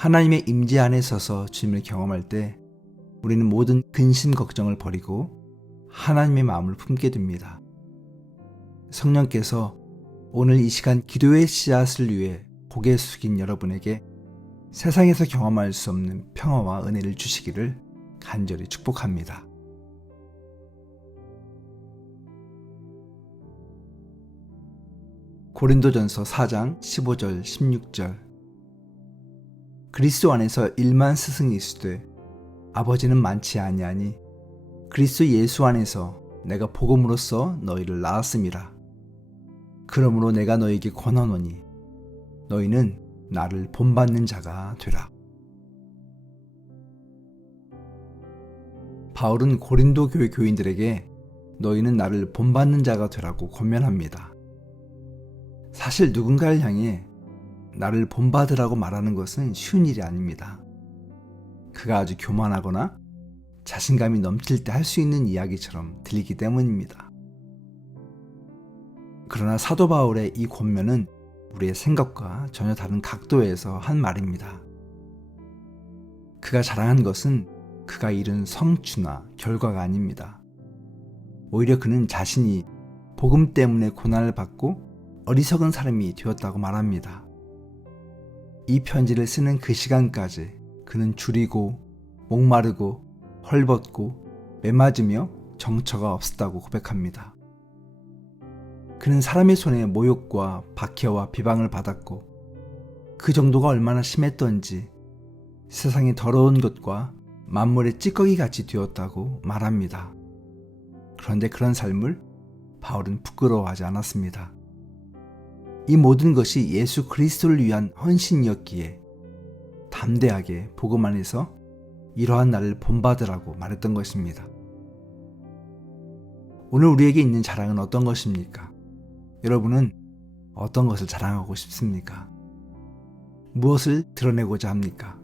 하나님의 임재 안에 서서 주님을 경험할 때 우리는 모든 근심 걱정을 버리고 하나님의 마음을 품게 됩니다. 성령께서 오늘 이 시간 기도의 씨앗을 위해 고개 숙인 여러분에게 세상에서 경험할 수 없는 평화와 은혜를 주시기를 간절히 축복합니다. 고린도전서 4장 15절 16절 그리스도 안에서 일만 스승이 있으되 아버지는 많지 아니하니 그리스도 예수 안에서 내가 복음으로써 너희를 낳았음이라 그러므로 내가 너에게 권하노니 너희는 나를 본받는 자가 되라 바울은 고린도 교회 교인들에게 너희는 나를 본받는 자가 되라고 권면합니다. 사실 누군가를 향해 나를 본받으라고 말하는 것은 쉬운 일이 아닙니다. 그가 아주 교만하거나 자신감이 넘칠 때 할 수 있는 이야기처럼 들리기 때문입니다. 그러나 사도 바울의 이 권면은 우리의 생각과 전혀 다른 각도에서 한 말입니다. 그가 자랑한 것은 그가 이룬 성취나 결과가 아닙니다. 오히려 그는 자신이 복음 때문에 고난을 받고 어리석은 사람이 되었다고 말합니다. 이 편지를 쓰는 그 시간까지 그는 줄이고 목마르고 헐벗고 매맞으며 정처가 없었다고 고백합니다. 그는 사람의 손에 모욕과 박해와 비방을 받았고 그 정도가 얼마나 심했던지 세상이 더러운 것과 만물의 찌꺼기 같이 되었다고 말합니다. 그런데 그런 삶을 바울은 부끄러워하지 않았습니다. 이 모든 것이 예수 그리스도를 위한 헌신이었기에 담대하게 복음 안에서 이러한 나를 본받으라고 말했던 것입니다. 오늘 우리에게 있는 자랑은 어떤 것입니까? 여러분은 어떤 것을 자랑하고 싶습니까? 무엇을 드러내고자 합니까?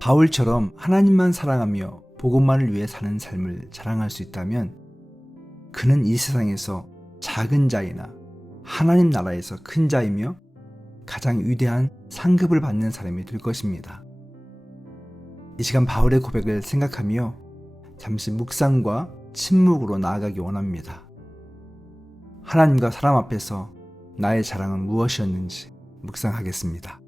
바울처럼 하나님만 사랑하며 복음만을 위해 사는 삶을 자랑할 수 있다면 그는 이 세상에서 작은 자이나 하나님 나라에서 큰 자이며 가장 위대한 상급을 받는 사람이 될 것입니다. 이 시간 바울의 고백을 생각하며 잠시 묵상과 침묵으로 나아가기 원합니다. 하나님과 사람 앞에서 나의 자랑은 무엇이었는지 묵상하겠습니다.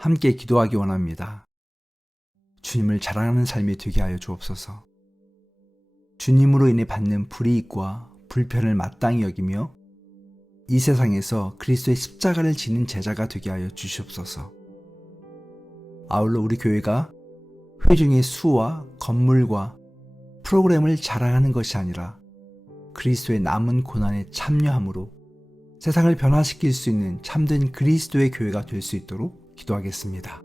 함께 기도하기 원합니다. 주님을 자랑하는 삶이 되게 하여 주옵소서. 주님으로 인해 받는 불이익과 불편을 마땅히 여기며 이 세상에서 그리스도의 십자가를 지는 제자가 되게 하여 주시옵소서. 아울러 우리 교회가 회중의 수와 건물과 프로그램을 자랑하는 것이 아니라 그리스도의 남은 고난에 참여함으로 세상을 변화시킬 수 있는 참된 그리스도의 교회가 될 수 있도록 기도하겠습니다.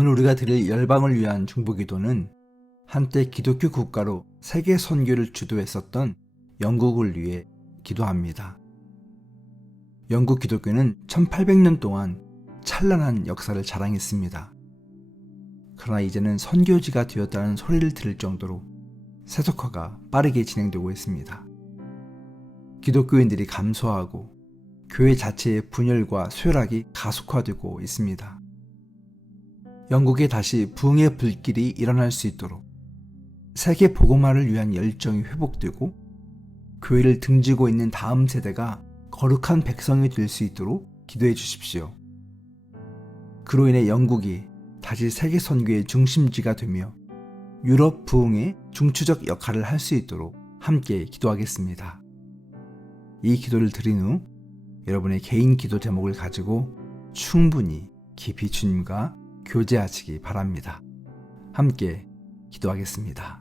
오늘 우리가 드릴 열방을 위한 중보기도는 한때 기독교 국가로 세계 선교를 주도했었던 영국을 위해 기도합니다. 영국 기독교는 1800년 동안 찬란한 역사를 자랑했습니다. 그러나 이제는 선교지가 되었다는 소리를 들을 정도로 세속화가 빠르게 진행되고 있습니다. 기독교인들이 감소하고 교회 자체의 분열과 쇠락이 가속화되고 있습니다. 영국에 다시 부흥의 불길이 일어날 수 있도록 세계 복음화를 위한 열정이 회복되고 교회를 등지고 있는 다음 세대가 거룩한 백성이 될 수 있도록 기도해 주십시오. 그로 인해 영국이 다시 세계 선교의 중심지가 되며 유럽 부흥의 중추적 역할을 할 수 있도록 함께 기도하겠습니다. 이 기도를 드린 후 여러분의 개인 기도 제목을 가지고 충분히 깊이 주님과 교제하시기 바랍니다. 함께 기도하겠습니다.